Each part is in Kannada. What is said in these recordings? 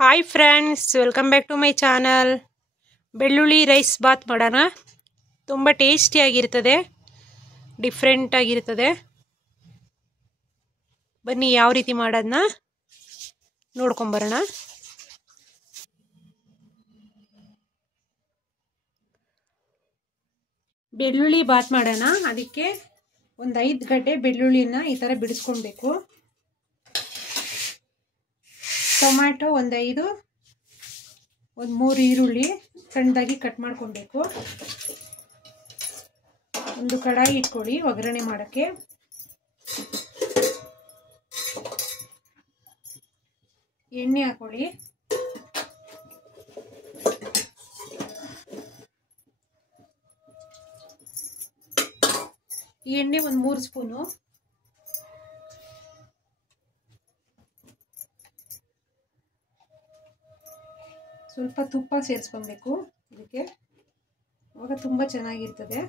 Hi friends, welcome back to my channel. ಬೆಳ್ಳುಳ್ಳಿ ರೈಸ್ ಬಾತ್ ಮಾಡೋಣ. ತುಂಬ ಟೇಸ್ಟಿಯಾಗಿರ್ತದೆ, ಡಿಫ್ರೆಂಟಾಗಿರ್ತದೆ. ಬನ್ನಿ ಯಾವ ರೀತಿ ಮಾಡೋದನ್ನ ನೋಡ್ಕೊಂಬರೋಣ. ಬೆಳ್ಳುಳ್ಳಿ ಬಾತ್ ಮಾಡೋಣ. ಅದಕ್ಕೆ ಒಂದು 5 ಗಡ್ಡೆ ಬೆಳ್ಳುಳ್ಳಿನ ಈ ಥರ ಬಿಡಿಸ್ಕೊಳ್ಬೇಕು. ಟೊಮ್ಯಾಟೊ ಒಂದು 5, ಒಂದು 3 ಈರುಳ್ಳಿ ಸಣ್ಣದಾಗಿ ಕಟ್ ಮಾಡ್ಕೊಳ್ಬೇಕು. ಒಂದು ಕಡಾಯಿ ಇಟ್ಕೊಳ್ಳಿ ಒಗ್ಗರಣೆ ಮಾಡೋಕ್ಕೆ. ಎಣ್ಣೆ ಹಾಕೊಳ್ಳಿ. ಈ ಎಣ್ಣೆ ಒಂದು 3 ಸ್ಪೂನು. ಸ್ವಲ್ಪ ತುಪ್ಪ ಸೇರಿಸ್ಕೊಬೇಕು ಇದಕ್ಕೆ, ಆವಾಗ ತುಂಬ ಚೆನ್ನಾಗಿರ್ತದೆ.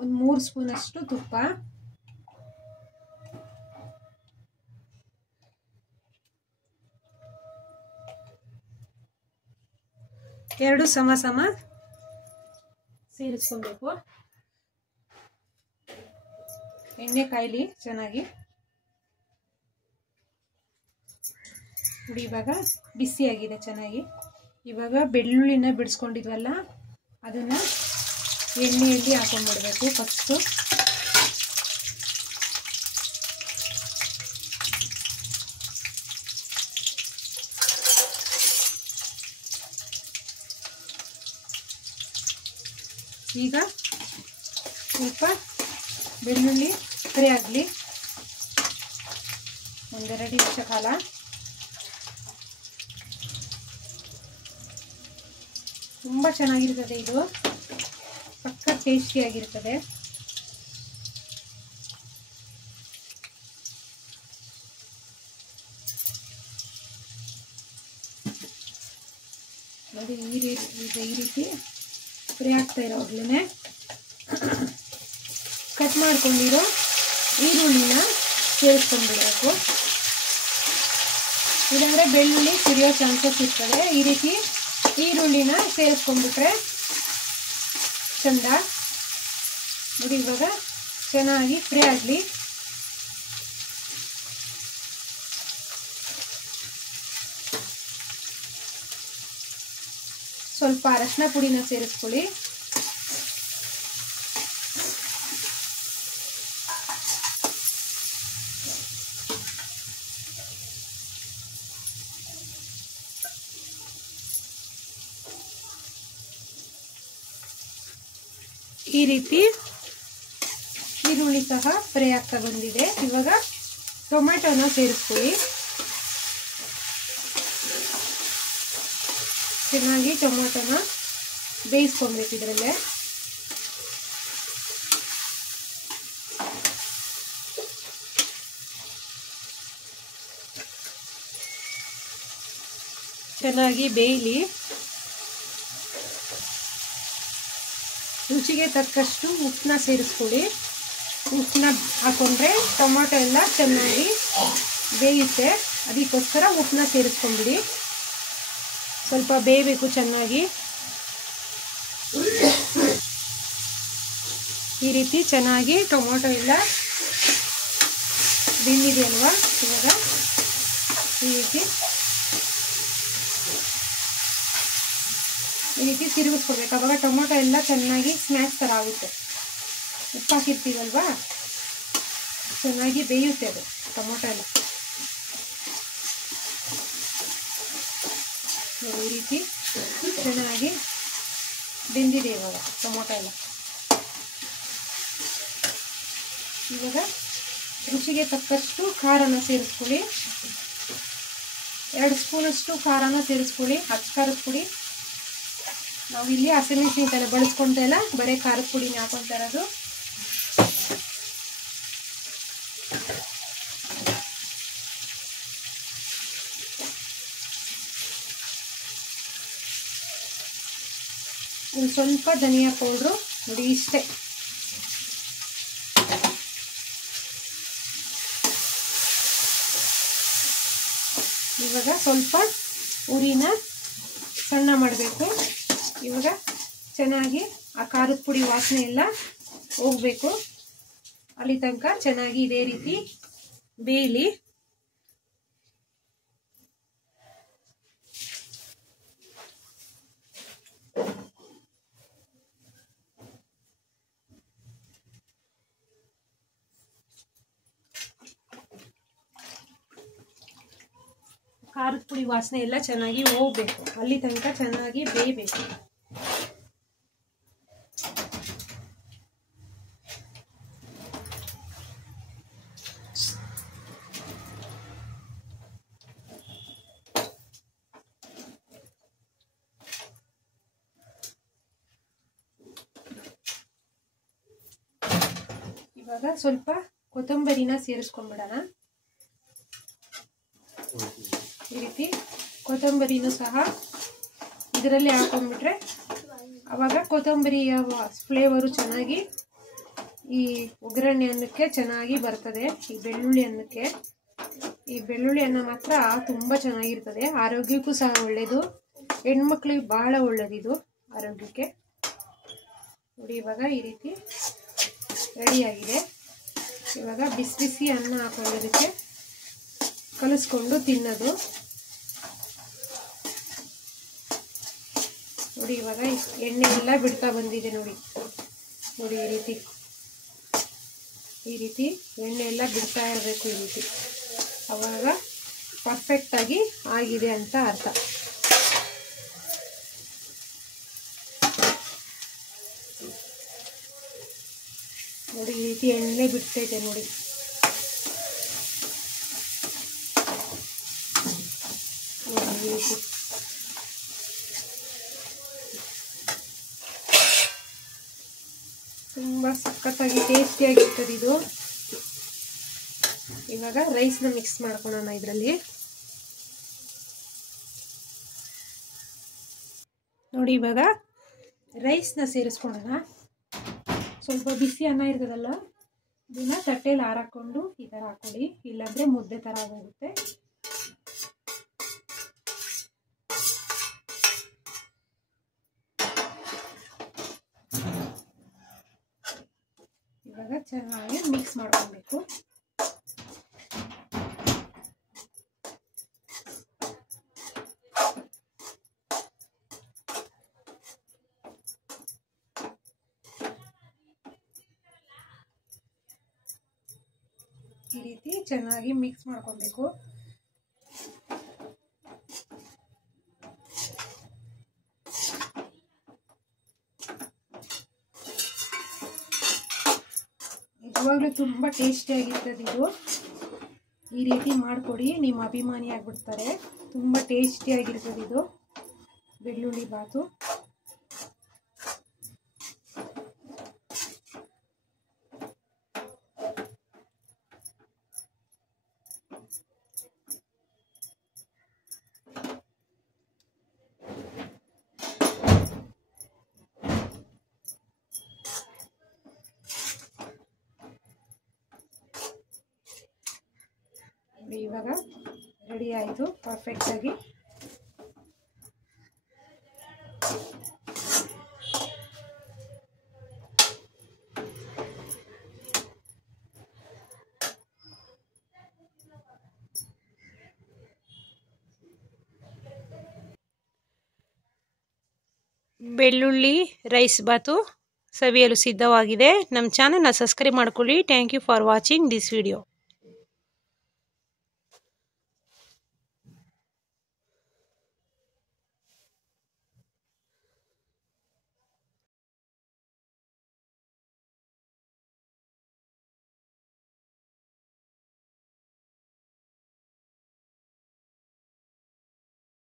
ಒಂದು 3 ಸ್ಪೂನಷ್ಟು ತುಪ್ಪ. ಎರಡು ಸಮ ಸೇರಿಸ್ಕೊಬೇಕು. ಎಣ್ಣೆ ಕಾಯ್ಲಿ ಚೆನ್ನಾಗಿ. ನೋಡಿ, ಇವಾಗ ಬಿಸಿಯಾಗಿದೆ ಚೆನ್ನಾಗಿ. ಇವಾಗ ಬೆಳ್ಳುಳ್ಳಿನ ಬಿಡಿಸ್ಕೊಂಡಿದ್ವಲ್ಲ ಅದನ್ನ ಎಣ್ಣೆಯಲ್ಲಿ ಹಾಕೊಂಡ್ಬಿಡ್ಬೇಕು ಫಸ್ಟು. ಈಗ ಸ್ವಲ್ಪ ಬೆಳ್ಳುಳ್ಳಿ ಫ್ರೈ ಆಗಲಿ, 1-2 ನಿಮಿಷ ಕಾಲ. ತುಂಬ ಚೆನ್ನಾಗಿರ್ತದೆ ಇದು, ಪಕ್ಕ ಟೇಸ್ಟಿಯಾಗಿರ್ತದೆ. ನೋಡಿ, ಈ ರೀತಿ ಫ್ರೈ ಆಗ್ತಾ ಇರೋವಾಗಲೇ ಕಟ್ ಮಾಡ್ಕೊಂಡಿರೋ ಈರುಳ್ಳಿನ ಸೇರಿಸ್ಕೊಂಡ್ಬಿಡಬೇಕು. ಇಲ್ಲಾಂದರೆ ಬೆಳ್ಳುಳ್ಳಿ ಸಿರಿಯೋ ಚಾನ್ಸಸ್ ಇರ್ತದೆ. ಈ ರೀತಿ ಈರುಳ್ಳಿನ ಸೇರಿಸ್ಕೊಂಡ್ಬಿಟ್ರೆ ಚಂದ. ನೋಡಿ, ಇವಾಗ ಚೆನ್ನಾಗಿ ಫ್ರೈ ಆಗಲಿ. ಸ್ವಲ್ಪ ಅರಶಿನ ಪುಡಿನ ಸೇರಿಸ್ಕೊಳ್ಳಿ. ಈ ರೀತಿ ಈರುಳ್ಳಿ ಸಹ ಫ್ರೈ ಆಗ್ತಾ ಬಂದಿದೆ. ಇವಾಗ ಟೊಮ್ಯಾಟೊನ ಸೇರಿಸ್ಕೊಳ್ಳಿ. ಚೆನ್ನಾಗಿ ಟೊಮ್ಯಾಟೊನ ಬೇಯಿಸ್ಕೊಬೇಕು ಇದರಲ್ಲೇ. ಚೆನ್ನಾಗಿ ಬೇಯಲಿ. ರುಚಿಗೆ ತಕ್ಕಷ್ಟು ಉಪ್ಪನ್ನ ಸೇರಿಸ್ಕೊಳ್ಳಿ. ಉಪ್ಪನ್ನ ಹಾಕೊಂಡ್ರೆ ಟೊಮೊಟೊ ಎಲ್ಲ ಚೆನ್ನಾಗಿ ಬೇಯುತ್ತೆ, ಅದಕ್ಕೋಸ್ಕರ ಉಪ್ಪನ್ನ ಸೇರಿಸ್ಕೊಂಡ್ಬಿಡಿ. ಸ್ವಲ್ಪ ಬೇಯಬೇಕು ಚೆನ್ನಾಗಿ. ಈ ರೀತಿ ಚೆನ್ನಾಗಿ ಟೊಮೊಟೊ ಎಲ್ಲ ಬೆಂದಿದೆ ಅಲ್ವಾ. ಇವಾಗ ಈ ರೀತಿ ತಿರುಗಿಸ್ಕೊಡ್ಬೇಕು. ಅವಾಗ ಟೊಮೊಟೊ ಎಲ್ಲ ಚೆನ್ನಾಗಿ ಸ್ಮ್ಯಾಶ್ ಥರ ಆಗುತ್ತೆ. ಉಪ್ಪು ಹಾಕಿರ್ತೀವಲ್ವಾ, ಚೆನ್ನಾಗಿ ಬೇಯುತ್ತೆ ಅದು ಟೊಮೊಟೊ ಎಲ್ಲ. ಈ ರೀತಿ ಚೆನ್ನಾಗಿ ಬೆಂದಿದೆ ಇವಾಗ ಟೊಮೊಟೊ ಎಲ್ಲ. ಇವಾಗ ರುಚಿಗೆ ತಕ್ಕಷ್ಟು ಖಾರನ ಸೇರಿಸ್ಕೊಳ್ಳಿ. 2 ಸ್ಪೂನಷ್ಟು ಖಾರನ ಸೇರಿಸ್ಕೊಳ್ಳಿ. ಅಚ್ಚ ಖಾರದ ಪುಡಿ. ನಾವು ಇಲ್ಲಿ ಹಸಿಮೆಣಸಿನಕಾಯಿ ಬಳಸ್ಕೊಳ್ತಾ ಇಲ್ಲ, ಬರೀ ಖಾರದ ಪುಡಿನ ಹಾಕೊಳ್ತಾ ಇರೋದು. ಒಂದು ಸ್ವಲ್ಪ ಧನಿಯಾ ಪೌಡ್ರು. ನೋಡಿ, ಇಷ್ಟೇ. ಇವಾಗ ಸ್ವಲ್ಪ ಉರಿನ ಸಣ್ಣ ಮಾಡಬೇಕು. ಇವಾಗ ಚೆನ್ನಾಗಿ ಆ ಖಾರದ ಪುಡಿ ವಾಸನೆ ಎಲ್ಲ ಹೋಗಬೇಕು. ಅಲ್ಲಿ ತನಕ ಚೆನ್ನಾಗಿ ಇದೇ ರೀತಿ ಬೇಯಲಿ. ಖಾರದ ಪುಡಿ ವಾಸನೆ ಎಲ್ಲ ಚೆನ್ನಾಗಿ ಹೋಗಬೇಕು. ಅಲ್ಲಿ ತನಕ ಚೆನ್ನಾಗಿ ಬೇಯಬೇಕು. ಇವಾಗ ಸ್ವಲ್ಪ ಕೊತ್ತಂಬರಿನ ಸೇರಿಸ್ಕೊಂಡ್ಬಿಡೋಣ. ಈ ರೀತಿ ಕೊತ್ತಂಬರಿನೂ ಸಹ ಇದರಲ್ಲಿ ಹಾಕೊಂಡ್ಬಿಟ್ರೆ ಆವಾಗ ಕೊತ್ತಂಬರಿಯ ಫ್ಲೇವರು ಚೆನ್ನಾಗಿ ಈ ಒಗ್ಗರಣೆ ಅನ್ನಕ್ಕೆ ಚೆನ್ನಾಗಿ ಬರ್ತದೆ. ಈ ಬೆಳ್ಳುಳ್ಳಿ ಅನ್ನಕ್ಕೆ, ಈ ಬೆಳ್ಳುಳ್ಳಿ ಅನ್ನ ಮಾತ್ರ ತುಂಬ ಚೆನ್ನಾಗಿರ್ತದೆ. ಆರೋಗ್ಯಕ್ಕೂ ಸಹ ಒಳ್ಳೆಯದು. ಹೆಣ್ಮಕ್ಳಿಗೆ ಭಾಳ ಒಳ್ಳೆಯದಿದು ಆರೋಗ್ಯಕ್ಕೆ. ನೋಡಿ ಇವಾಗ ಈ ರೀತಿ ರೆಡಿಯಾಗಿದೆ. ಇವಾಗ ಬಿಸಿ ಬಿಸಿ ಅನ್ನ ಹಾಕೊಳ್ಳೋದಕ್ಕೆ ಕಲಿಸ್ಕೊಂಡು ತಿನ್ನೋದು. ನೋಡಿ ಇವಾಗ ಎಣ್ಣೆ ಎಲ್ಲ ಬಿಡ್ತಾ ಬಂದಿದೆ. ನೋಡಿ ನೋಡಿ ಈ ರೀತಿ ಎಣ್ಣೆ ಎಲ್ಲ ಬಿಡ್ತಾ ಇರಬೇಕು. ಈ ರೀತಿ ಅವಾಗ ಪರ್ಫೆಕ್ಟಾಗಿ ಆಗಿದೆ ಅಂತ ಅರ್ಥ. ನೋಡಿ ಈ ರೀತಿ ಎಣ್ಣೆ ಬಿಡ್ತೈತೆ ನೋಡಿ. ಈ ರೀತಿ ತುಂಬ ಸಖತ್ತಾಗಿ ಟೇಸ್ಟಿಯಾಗಿರ್ತದೆ ಇದು. ಇವಾಗ ರೈಸ್ನ ಮಿಕ್ಸ್ ಮಾಡ್ಕೊಳ್ಳೋಣ ಇದರಲ್ಲಿ. ನೋಡಿ ಇವಾಗ ರೈಸ್ನ ಸೇರಿಸ್ಕೊಳ್ಳೋಣ. ಸ್ವಲ್ಪ ಬಿಸಿ ಅನ್ನ ಇರ್ತದಲ್ಲ, ಇದನ್ನ ತಟ್ಟೆಯಲ್ಲಿ ಹಾರಾಕೊಂಡು ಈ ಥರ ಹಾಕೊಳ್ಳಿ, ಇಲ್ಲಾಂದರೆ ಮುದ್ದೆ ಥರ ಆಗೋಗುತ್ತೆ. ಇವಾಗ ಚೆನ್ನಾಗಿ ಮಿಕ್ಸ್ ಮಾಡ್ಕೊಬೇಕು. ಈ ರೀತಿ ಚೆನ್ನಾಗಿ ಮಿಕ್ಸ್ ಮಾಡ್ಕೊಬೇಕು. ನಿಜವಾಗ್ಲೂ ತುಂಬ ಟೇಸ್ಟಿಯಾಗಿರ್ತದೆ ಇದು. ಈ ರೀತಿ ಮಾಡಿಕೊಡಿ, ನಿಮ್ಮ ಅಭಿಮಾನಿ ಆಗಿಬಿಡ್ತಾರೆ. ತುಂಬ ಟೇಸ್ಟಿಯಾಗಿರ್ತದೆ ಇದು ಬೆಳ್ಳುಳ್ಳಿ ಬಾತು. ಇವಾಗ ರೆಡಿ ಆಯಿತು ಪರ್ಫೆಕ್ಟಾಗಿ. ಬೆಳ್ಳುಳ್ಳಿ ರೈಸ್ ಬಾತು ಸವಿಯಲು ಸಿದ್ಧವಾಗಿದೆ. ನಮ್ಮ ಚಾನಲ್ನ ಸಬ್ಸ್ಕ್ರೈಬ್ ಮಾಡ್ಕೊಳ್ಳಿ. Thank you for watching this video.